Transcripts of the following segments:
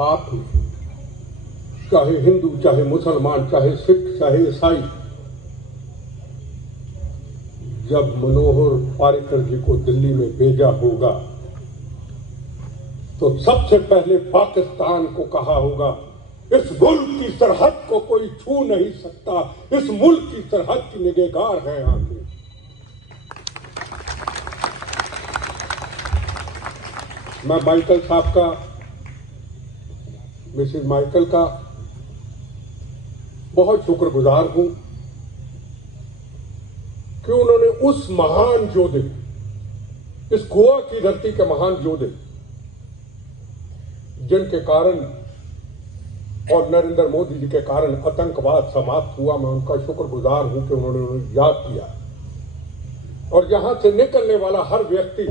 आप चाहे हिंदू, चाहे मुसलमान, चाहे सिख, चाहे ईसाई, जब मनोहर पर्रिकर जी को दिल्ली में भेजा होगा तो सबसे पहले पाकिस्तान को कहा होगा, इस मुल्क की सरहद को कोई छू नहीं सकता, इस मुल्क की सरहद की निगहगार है आके। मैं माइकल साहब का, मिसेस माइकल का बहुत शुक्रगुजार हूं कि उन्होंने उस महान योद्धे, इस गोवा की धरती के महान योद्धे, जिनके कारण और नरेंद्र मोदी जी के कारण आतंकवाद समाप्त हुआ, मैं उनका शुक्रगुजार हूं कि उन्होंने उन्हें याद किया। और यहां से निकलने वाला हर व्यक्ति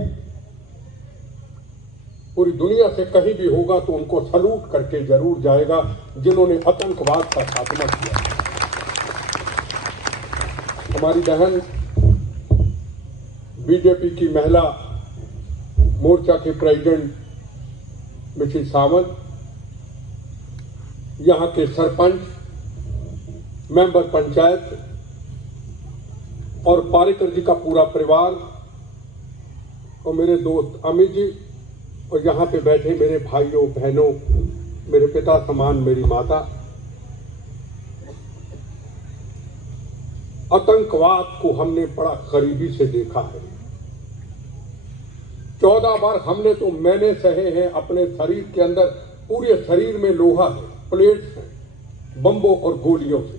पूरी दुनिया से कहीं भी होगा तो उनको सलूट करके जरूर जाएगा, जिन्होंने आतंकवाद का खात्मा किया। हमारी बहन बीजेपी की महिला मोर्चा के प्रेसिडेंट मिसेस सावंत, यहां के सरपंच, मेंबर पंचायत और पर्रिकर जी का पूरा परिवार और मेरे दोस्त अमित जी और यहां पे बैठे मेरे भाइयों बहनों, मेरे पिता समान मेरी माता, आतंकवाद को हमने बड़ा करीबी से देखा है। 14 बार हमने तो मैंने सहे हैं अपने शरीर के अंदर, पूरे शरीर में लोहा है, प्लेट्स हैं, बम्बों और गोलियों से।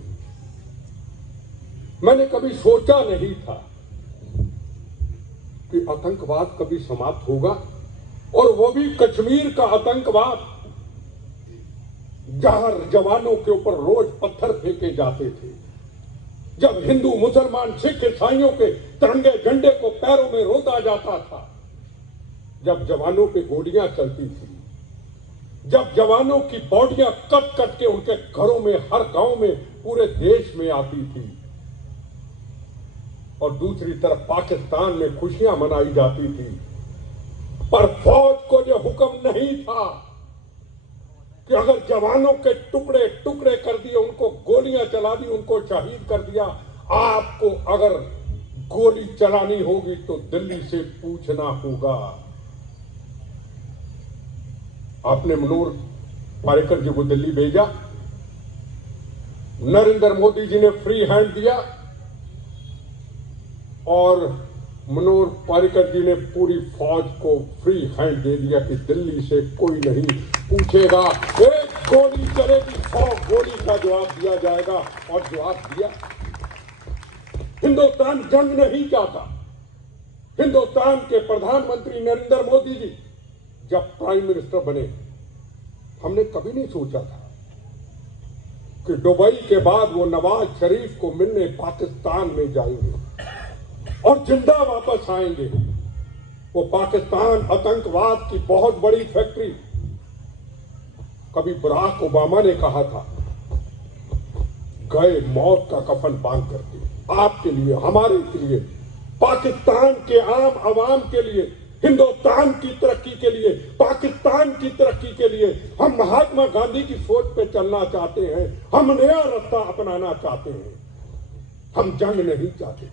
मैंने कभी सोचा नहीं था कि आतंकवाद कभी समाप्त होगा, और वो भी कश्मीर का आतंकवाद, जहां जवानों के ऊपर रोज पत्थर फेंके जाते थे, जब हिंदू मुसलमान सिख ईसाइयों के तिरंगे झंडे को पैरों में रोता जाता था, जब जवानों पे गोलियां चलती थी, जब जवानों की बॉडियां कट कट के उनके घरों में, हर गांव में, पूरे देश में आती थी, और दूसरी तरफ पाकिस्तान में खुशियां मनाई जाती थी। पर फौज को यह हुक्म नहीं था कि अगर जवानों के टुकड़े टुकड़े कर दिए, उनको गोलियां चला दी, उनको शहीद कर दिया, आपको अगर गोली चलानी होगी तो दिल्ली से पूछना होगा। आपने मनोहर पर्रिकर जी को दिल्ली भेजा, नरेंद्र मोदी जी ने फ्री हैंड दिया, और मनोहर पर्रिकर जी ने पूरी फौज को फ्री हैंड दे दिया कि दिल्ली से कोई नहीं पूछेगा, एक गोली चलेगी 100 गोली का जवाब दिया जाएगा। और जवाब दिया। हिंदुस्तान जंग नहीं चाहता। हिंदुस्तान के प्रधानमंत्री नरेंद्र मोदी जी जब प्राइम मिनिस्टर बने, हमने कभी नहीं सोचा था कि दुबई के बाद वो नवाज शरीफ को मिलने पाकिस्तान में जाएंगे और जिंदा वापस आएंगे। वो पाकिस्तान आतंकवाद की बहुत बड़ी फैक्ट्री, कभी बराक ओबामा ने कहा था, गए मौत का कफन बांध करके, आपके लिए, हमारे लिए, पाकिस्तान के आम आवाम के लिए, हिंदुस्तान की तरक्की के लिए, पाकिस्तान की तरक्की के लिए हम महात्मा गांधी की सोच पे चलना चाहते हैं। हम नया रास्ता अपनाना चाहते हैं। हम जंग नहीं चाहते।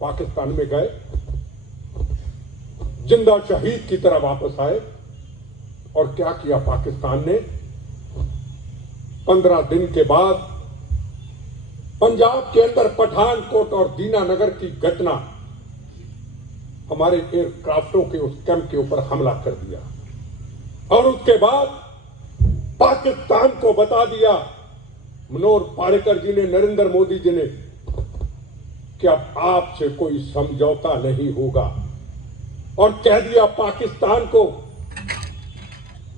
पाकिस्तान में गए, जिंदा शहीद की तरह वापस आए, और क्या किया पाकिस्तान ने? 15 दिन के बाद पंजाब के अंदर पठानकोट और दीनानगर की घटना, हमारे एयरक्राफ्टों के उस कैंप के ऊपर हमला कर दिया, और उसके बाद पाकिस्तान को बता दिया मनोहर पर्रिकर जी ने, नरेंद्र मोदी जी ने, कि अब आपसे कोई समझौता नहीं होगा। और कह दिया पाकिस्तान को,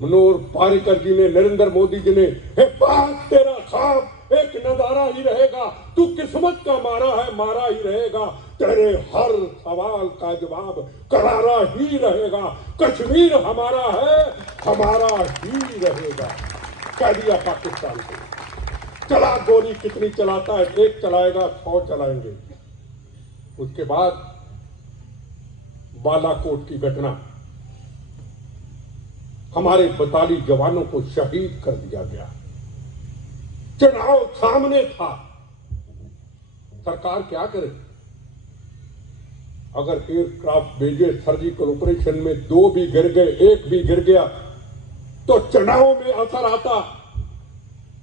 मनोहर पर्रिकर जी ने, नरेंद्र मोदी जी ने, हे पाक तेरा साफ एक नजारा ही रहेगा, तू किस्मत का मारा है, मारा ही रहेगा, तेरे हर सवाल का जवाब करारा ही रहेगा, कश्मीर हमारा है, हमारा ही रहेगा, कह दिया पाकिस्तान को। चला गोली कितनी चलाता है, एक चलाएगा 100 चलाएंगे। उसके बाद बालाकोट की घटना, हमारे बताली जवानों को शहीद कर दिया गया। चुनाव सामने था, सरकार क्या करे? अगर एयरक्राफ्ट भेजे सर्जिकल ऑपरेशन में 2 भी गिर गए, 1 भी गिर गया तो चुनाव में असर आता।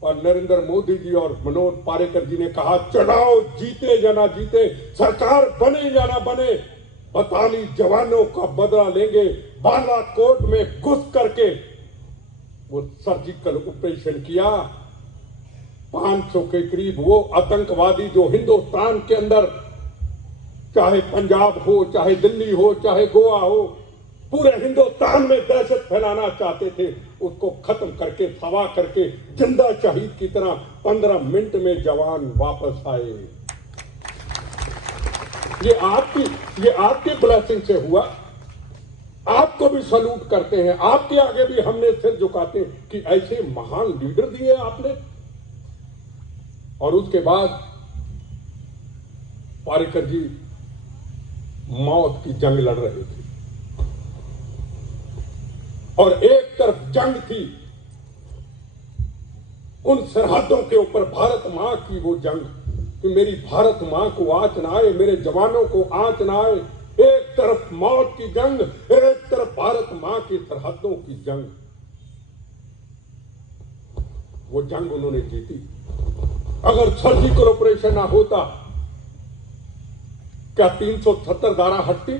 और नरेंद्र मोदी जी और मनोज पारेकर जी ने कहा चुनाव जीते या ना जीते, सरकार बने या ना बने, बताली जवानों का बदला लेंगे। बालाकोट में घुस करके वो सर्जिकल ऑपरेशन किया। 500 के करीब वो आतंकवादी जो हिंदुस्तान के अंदर, चाहे पंजाब हो, चाहे दिल्ली हो, चाहे गोवा हो, पूरे हिंदुस्तान में दहशत फैलाना चाहते थे, उसको खत्म करके, सवा करके, जिंदा शहीद की तरह 15 मिनट में जवान वापस आए। ये आपकी ब्लेसिंग से हुआ। आपको भी सलूट करते हैं, आपके आगे भी हमने सिर झुकाते हैं कि ऐसे महान लीडर दिए आपने। और उसके बाद पारेकर जी मौत की जंग लड़ रहे थे और एक तरफ जंग थी उन सरहदों के ऊपर भारत मां की वो जंग कि मेरी भारत मां को आंच ना आए, मेरे जवानों को आंच ना आए। एक तरफ मौत की जंग, एक तरफ भारत मां की सरहदों की जंग। वो जंग उन्होंने जीती। अगर सर्जिकल ऑपरेशन ना होता, क्या 370 धारा हटती?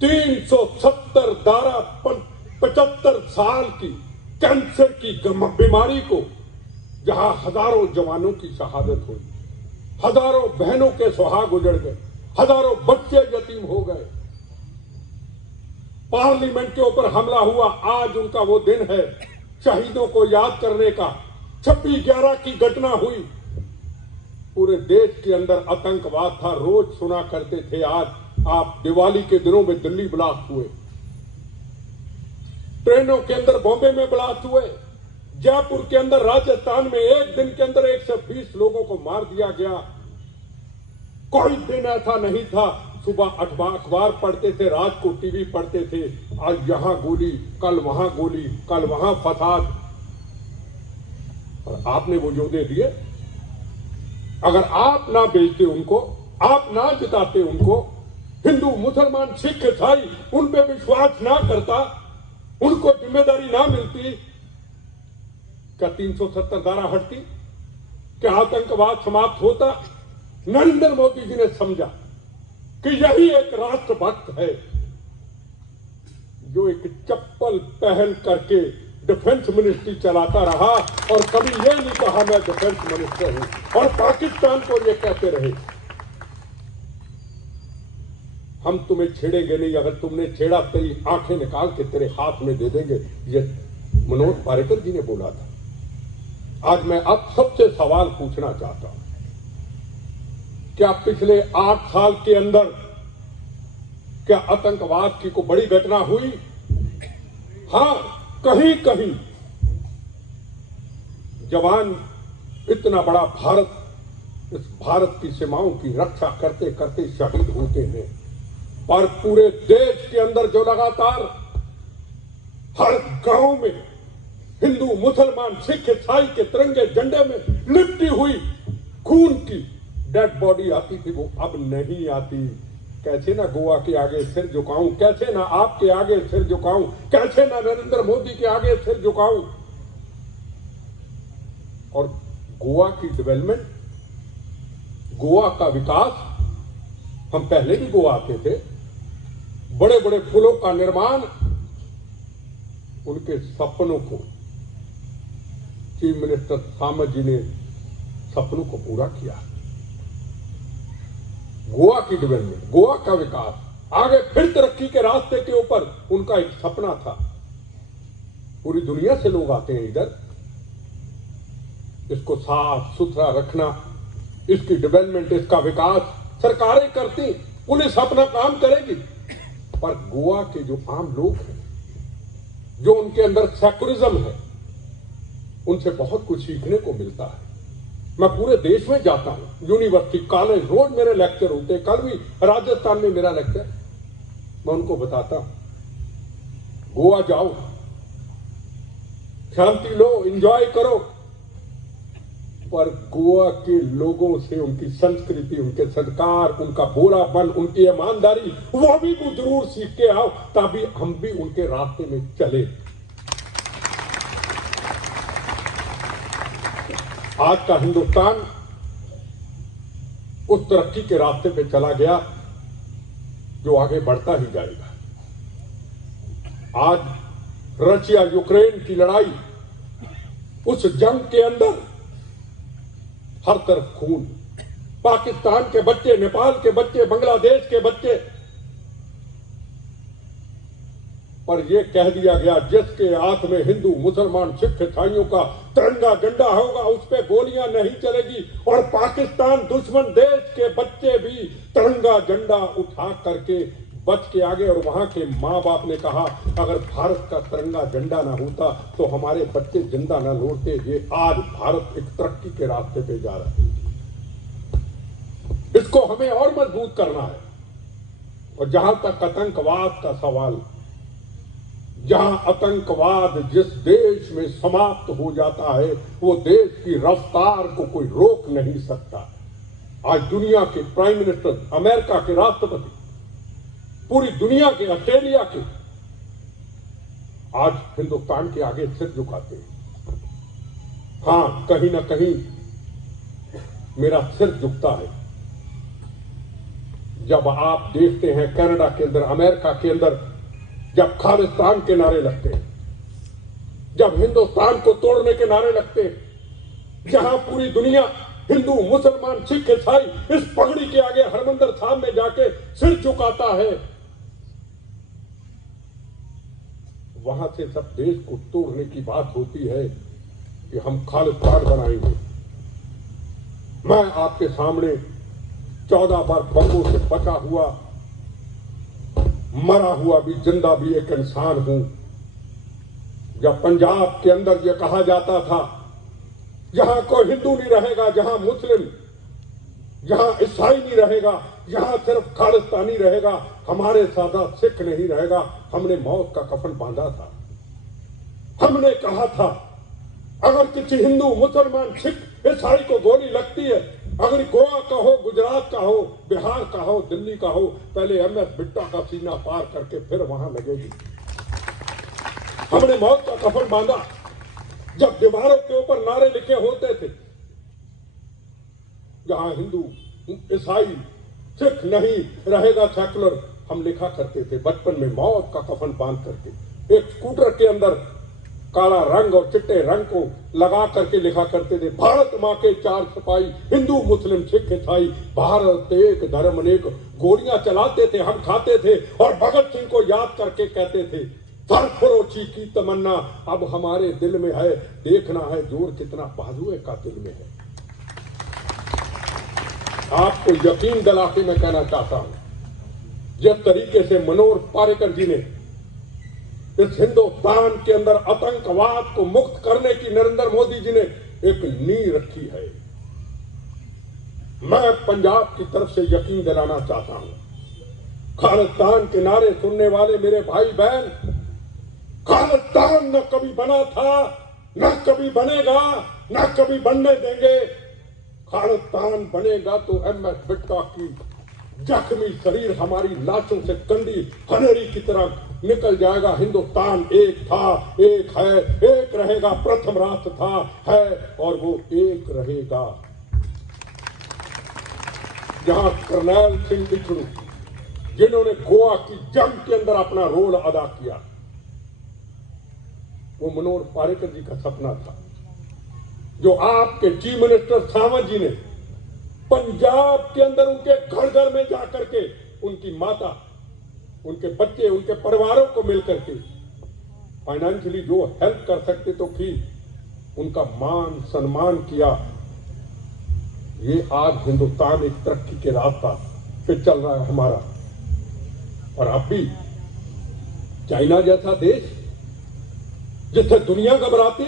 370 धारा 75 साल की कैंसर की बीमारी को, जहां हजारों जवानों की शहादत हुई, हजारों बहनों के सुहाग उजड़ गए, हजारों बच्चे यतीम हो गए, पार्लियामेंट के ऊपर हमला हुआ। आज उनका वो दिन है शहीदों को याद करने का। 26/11 की घटना हुई, पूरे देश के अंदर आतंकवाद था, रोज सुना करते थे। आज आप दिवाली के दिनों में दिल्ली ब्लास्ट हुए, ट्रेनों के अंदर बॉम्बे में ब्लास्ट हुए, जयपुर के अंदर राजस्थान में एक दिन के अंदर 120 लोगों को मार दिया गया। कोई दिन ऐसा नहीं था, सुबह अखबार पढ़ते थे, रात को टीवी पढ़ते थे, आज यहां गोली, कल वहां गोली, कल वहां फसाद। और आपने वो योद्धे दिए। अगर आप ना बेचते उनको, आप ना जिताते उनको, हिंदू मुसलमान सिख ईसाई उन पे विश्वास ना करता, उनको जिम्मेदारी ना मिलती, क्या 370 धारा हटती? क्या आतंकवाद समाप्त होता? नरेंद्र मोदी जी ने समझा कि यही एक राष्ट्रभक्त है जो एक चप्पल पहल करके डिफेंस मिनिस्ट्री चलाता रहा और कभी ये नहीं कहा मैं डिफेंस मिनिस्टर हूं, और पाकिस्तान को ये कहते रहे हम तुम्हें छेड़ेंगे नहीं, अगर तुमने छेड़ा तेरी आंखें निकाल के तेरे हाथ में दे देंगे। ये मनोज पारेकर जी ने बोला था। आज मैं अब सबसे सवाल पूछना चाहता हूं, क्या पिछले 8 साल के अंदर क्या आतंकवाद की कोई बड़ी घटना हुई? हां, कहीं कहीं जवान इतना बड़ा भारत, इस भारत की सीमाओं की रक्षा करते करते शहीद होते हैं, पर पूरे देश के अंदर जो लगातार हर गांव में हिंदू मुसलमान सिख ईसाई के तिरंगे झंडे में लिपटी हुई खून की डेड बॉडी आती थी, वो अब नहीं आती। कैसे ना गोवा के आगे सिर झुकाऊं, कैसे ना आपके आगे सिर झुकाऊं, कैसे ना नरेंद्र मोदी के आगे सिर झुकाऊं। और गोवा की डेवलपमेंट, गोवा का विकास, हम पहले भी गोवा आते थे, बड़े बड़े पुलों का निर्माण, उनके सपनों को चीफ मिनिस्टर सामत जी ने सपनों को पूरा किया। गोवा की डेवलपमेंट, गोवा का विकास, आगे फिर तरक्की के रास्ते के ऊपर उनका एक सपना था। पूरी दुनिया से लोग आते हैं इधर, इसको साफ सुथरा रखना, इसकी डेवलपमेंट, इसका विकास सरकारें करती, पुलिस अपना काम करेगी, पर गोवा के जो आम लोग हैं, जो उनके अंदर सेकुलरिज्म है, उनसे बहुत कुछ सीखने को मिलता है। मैं पूरे देश में जाता हूं, यूनिवर्सिटी, कॉलेज, रोज मेरे लेक्चर होते हैं। कल भी राजस्थान में मेरा लेक्चर, मैं उनको बताता हूं गोवा जाओ, शांति लो, एंजॉय करो, पर गोवा के लोगों से उनकी संस्कृति, उनके संस्कार, उनका बोलापन, उनकी ईमानदारी वो भी जरूर सीख के आओ, तभी हम भी उनके रास्ते में चले। आज का हिंदुस्तान उस तरक्की के रास्ते पे चला गया जो आगे बढ़ता ही जाएगा। आज रशिया यूक्रेन की लड़ाई, उस जंग के अंदर हर तरफ खून, पाकिस्तान के बच्चे, नेपाल के बच्चे, बांग्लादेश के बच्चे, पर यह कह दिया गया जिसके हाथ में हिंदू, मुसलमान, सिख, ईसाइयों का तिरंगा झंडा होगा उस पे गोलियां नहीं चलेगी। और पाकिस्तान दुश्मन देश के बच्चे भी तिरंगा झंडा उठा करके बच के आगे। और वहां के मां बाप ने कहा अगर भारत का तिरंगा झंडा ना होता तो हमारे बच्चे जिंदा ना लौटते। ये आज भारत एक तरक्की के रास्ते पे जा रहा है, इसको हमें और मजबूत करना है। और जहां तक आतंकवाद का सवाल, जहां आतंकवाद जिस देश में समाप्त हो जाता है वो देश की रफ्तार को कोई रोक नहीं सकता। आज दुनिया के प्राइम मिनिस्टर, अमेरिका के राष्ट्रपति, पूरी दुनिया के, ऑस्ट्रेलिया के, आज हिंदुस्तान के आगे सिर झुकाते हैं। हां, कहीं ना कहीं मेरा सिर झुकता है जब आप देखते हैं कनाडा के अंदर, अमेरिका के अंदर जब खालिस्तान के नारे लगते हैं, जब हिंदुस्तान को तोड़ने के नारे लगते हैं, जहां पूरी दुनिया हिंदू, मुसलमान, सिख, ईसाई इस पगड़ी के आगे हरमंदिर साहब में जाके सिर झुकाता है, वहां से सब देश को तोड़ने की बात होती है कि हम खालिस्तान बनाएंगे। मैं आपके सामने 14 बार बमों से बचा हुआ, मरा हुआ भी, जिंदा भी एक इंसान हूं। जब पंजाब के अंदर यह कहा जाता था जहां कोई हिंदू नहीं रहेगा, जहां मुस्लिम, जहां ईसाई नहीं रहेगा, जहां सिर्फ खालिस्तानी रहेगा, हमारे सादा सिख नहीं रहेगा, हमने मौत का कफन बांधा था। हमने कहा था अगर किसी हिंदू, मुसलमान, सिख, ईसाई को गोली लगती है, अगर गोवा का हो, गुजरात का हो, बिहार का हो, दिल्ली का हो, पहले MS बिट्टा का सीना पार करके फिर वहां लगेगी। हमने मौत का कफन बांधा। जब दीवारों के ऊपर नारे लिखे होते थे जहां हिंदू, ईसाई, सिख नहीं रहेगा, सेकुलर, हम लिखा करते थे बचपन में मौत का कफन बांध करके। एक स्कूटर के अंदर काला रंग और चिट्टे रंग को लगा करके लिखा करते थे भारत मां के 4 सिपाही, हिंदू, मुस्लिम, सिख, ईसाई, भारत एक धर्म अनेक। गोलियां चलाते थे, हम खाते थे और भगत सिंह को याद करके कहते थे सरफरोशी की तमन्ना अब हमारे दिल में है, देखना है जोर कितना बाजुए का दिल में है। आपको यकीन दिला के मैं कहना चाहता हूं जिस तरीके से मनोहर पार्रिकर जी ने इस हिंदुस्तान के अंदर आतंकवाद को मुक्त करने की नरेंद्र मोदी जी ने एक नींव रखी है, मैं पंजाब की तरफ से यकीन दिलाना चाहता हूं। खालिस्तान के नारे सुनने वाले मेरे भाई बहन, खालिस्तान न कभी बना था, न कभी बनेगा, न कभी बनने देंगे। खालिस्तान बनेगा तो MS बिट्टा की जख्मी शरीर हमारी लाशों से गंदी हनेरी की तरह निकल जाएगा। हिंदुस्तान एक था, एक है, एक रहेगा, प्रथम राष्ट्र था, है और वो एक रहेगा। जहां कर्नल सिंह बिछड़ू जिन्होंने गोवा की जंग के अंदर अपना रोल अदा किया, वो मनोहर पार्रिकर जी का सपना था, जो आपके चीफ मिनिस्टर सावंत जी ने पंजाब के अंदर उनके घर घर में जाकर के उनकी माता, उनके बच्चे, उनके परिवारों को मिलकर के फाइनेंशियली जो हेल्प कर सकते तो की, उनका मान सम्मान किया। ये आज हिंदुस्तान एक तरक्की के रास्ता पे चल रहा है हमारा। और अब भी चाइना जैसा देश जिससे दुनिया घबराती,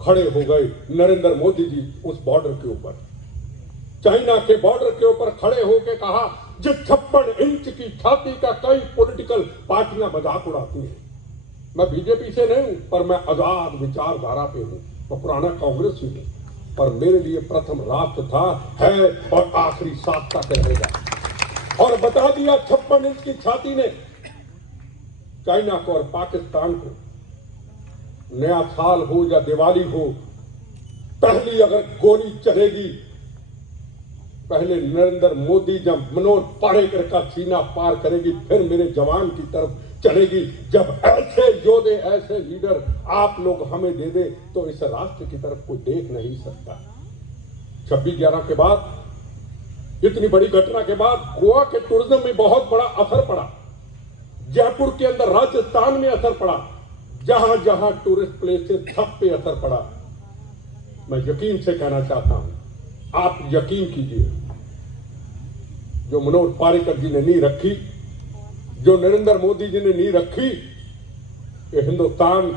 खड़े हो गए नरेंद्र मोदी जी उस बॉर्डर के ऊपर, चाइना के बॉर्डर के ऊपर खड़े होकर कहा जिस 56 इंच की छाती का कई पॉलिटिकल पार्टियां मजाक उड़ाती हैं। मैं बीजेपी से नहीं हूं, पर मैं आजाद विचारधारा पे हूं, मैं पुराना कांग्रेस ही हूं, पर मेरे लिए प्रथम राष्ट्र था, है और आखिरी साथ तक रहेगा। और बता दिया 56 इंच की छाती ने चाइना को और पाकिस्तान को, नया साल हो या दिवाली हो, पहली अगर गोली चलेगी, पहले नरेंद्र मोदी जब मनोहर पारेकर का सीना पार करेगी, फिर मेरे जवान की तरफ चलेगी। जब ऐसे योद्धे, ऐसे लीडर आप लोग हमें दे दे तो इस राष्ट्र की तरफ कोई देख नहीं सकता। 26/11 के बाद, इतनी बड़ी घटना के बाद गोवा के टूरिज्म में बहुत बड़ा असर पड़ा, जयपुर के अंदर, राजस्थान में असर पड़ा, जहां जहां टूरिस्ट प्लेसेस सब पे असर पड़ा। मैं यकीन से कहना चाहता हूं, आप यकीन कीजिए, जो मनोहर पारेकर जी ने नींव रखी, जो नरेंद्र मोदी जी ने नींव रखी, ये हिंदुस्तान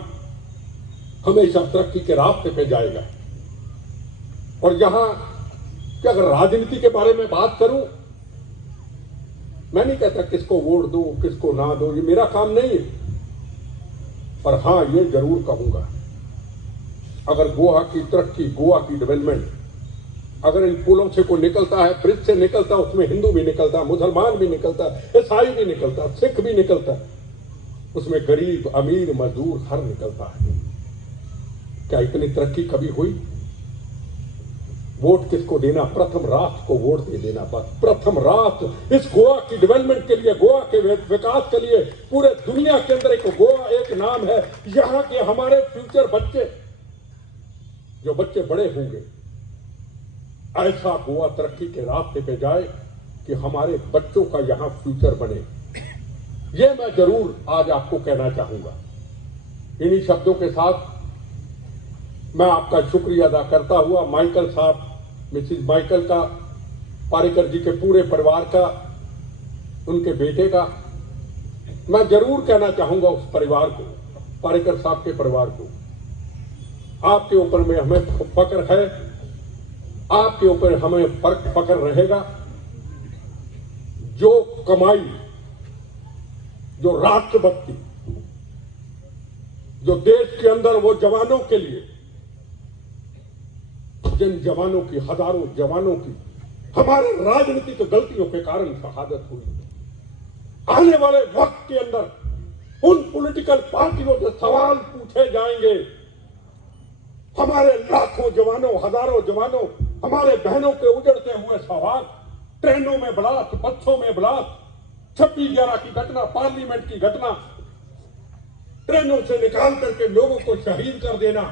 हमेशा तरक्की के रास्ते पे जाएगा। और यहां कि अगर राजनीति के बारे में बात करूं, मैं नहीं कहता किसको वोट दो किसको ना दो, ये मेरा काम नहीं है, पर हां ये जरूर कहूंगा, अगर गोवा की तरक्की, गोवा की डेवलपमेंट, अगर इन पुलों से कोई निकलता है, ब्रिज से निकलता है, उसमें हिंदू भी निकलता, मुसलमान भी निकलता, ईसाई भी निकलता, सिख भी निकलता, उसमें गरीब अमीर मजदूर हर निकलता है, क्या इतनी तरक्की कभी हुई? वोट किसको देना? प्रथम राष्ट्र को वोट दे देना, बस प्रथम राष्ट्र। इस गोवा की डेवलपमेंट के लिए, गोवा के विकास के लिए, पूरे दुनिया के अंदर एक गोवा एक नाम है। यहां के हमारे फ्यूचर बच्चे, जो बच्चे बड़े होंगे, ऐसा गोवा तरक्की के रास्ते पे जाए कि हमारे बच्चों का यहां फ्यूचर बने, ये मैं जरूर आज आपको कहना चाहूंगा। इन्हीं शब्दों के साथ मैं आपका शुक्रिया अदा करता हुआ, माइकल साहब, मिसिज माइकल का, पारेकर जी के पूरे परिवार का, उनके बेटे का, मैं जरूर कहना चाहूंगा उस परिवार को, पारेकर साहब के परिवार को, आपके ऊपर में हमें फक्र है, आपके ऊपर हमें फक्र रहेगा। जो कमाई, जो राष्ट्रभक्ति, जो देश के अंदर वो जवानों के लिए, जिन जवानों की, हजारों जवानों की हमारे राजनीतिक गलतियों के कारण शहादत हुई, आने वाले वक्त के अंदर उन पॉलिटिकल पार्टियों से सवाल पूछे जाएंगे। हमारे लाखों जवानों, हजारों जवानों, हमारे बहनों के उजड़ते हुए सवाल, ट्रेनों में ब्लास्ट, बसों में ब्लास्ट, 26/11 की घटना, पार्लियामेंट की घटना, ट्रेनों से निकाल करके लोगों को शहीद कर देना,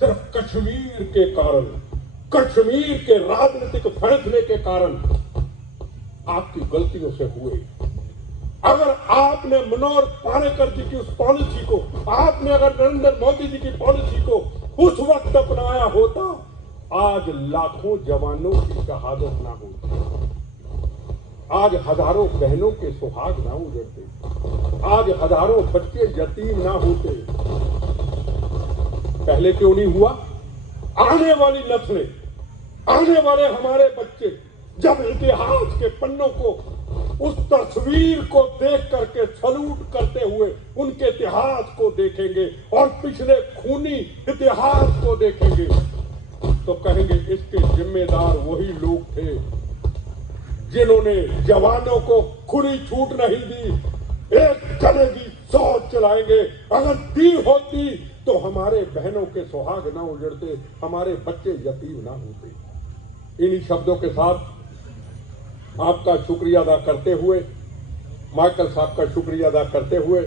सिर्फ कश्मीर के कारण, कश्मीर के राजनीतिक फैसले के कारण आपकी गलतियों से हुए। अगर आपने मनोहर पारेकर जी की उस पॉलिसी को, आपने अगर नरेंद्र मोदी जी की पॉलिसी को उस वक्त अपनाया होता, आज लाखों जवानों की शहादत ना होती, आज हजारों बहनों के सुहाग ना उजड़ते, आज हजारों बच्चे यतीम ना होते। पहले क्यों नहीं हुआ? आने वाली नस्लें, आने वाले हमारे बच्चे जब इतिहास के पन्नों को, उस तस्वीर को देख करके सलूट करते हुए उनके इतिहास को देखेंगे और पिछले खूनी इतिहास को देखेंगे, तो कहेंगे इसके जिम्मेदार वही लोग थे जिन्होंने जवानों को खुली छूट नहीं दी। एक चलेगी 100 चलाएंगे, अगर दी होती तो हमारे बहनों के सुहाग ना उजड़ते, हमारे बच्चे यतीम ना होते। इन्हीं शब्दों के साथ आपका शुक्रिया अदा करते हुए, माइकल साहब का शुक्रिया अदा करते हुए,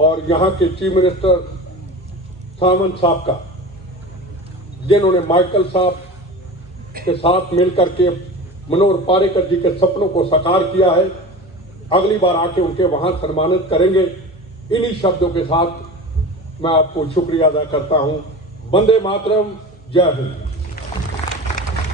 और यहाँ के चीफ मिनिस्टर सावंत साहब का, जिन्होंने माइकल साहब के साथ मिलकर के मनोहर पारेकर जी के सपनों को साकार किया है, अगली बार आके उनके वहां सम्मानित करेंगे। इन्हीं शब्दों के साथ मैं आपको शुक्रिया अदा करता हूं। वंदे मातरम, जय हिंद।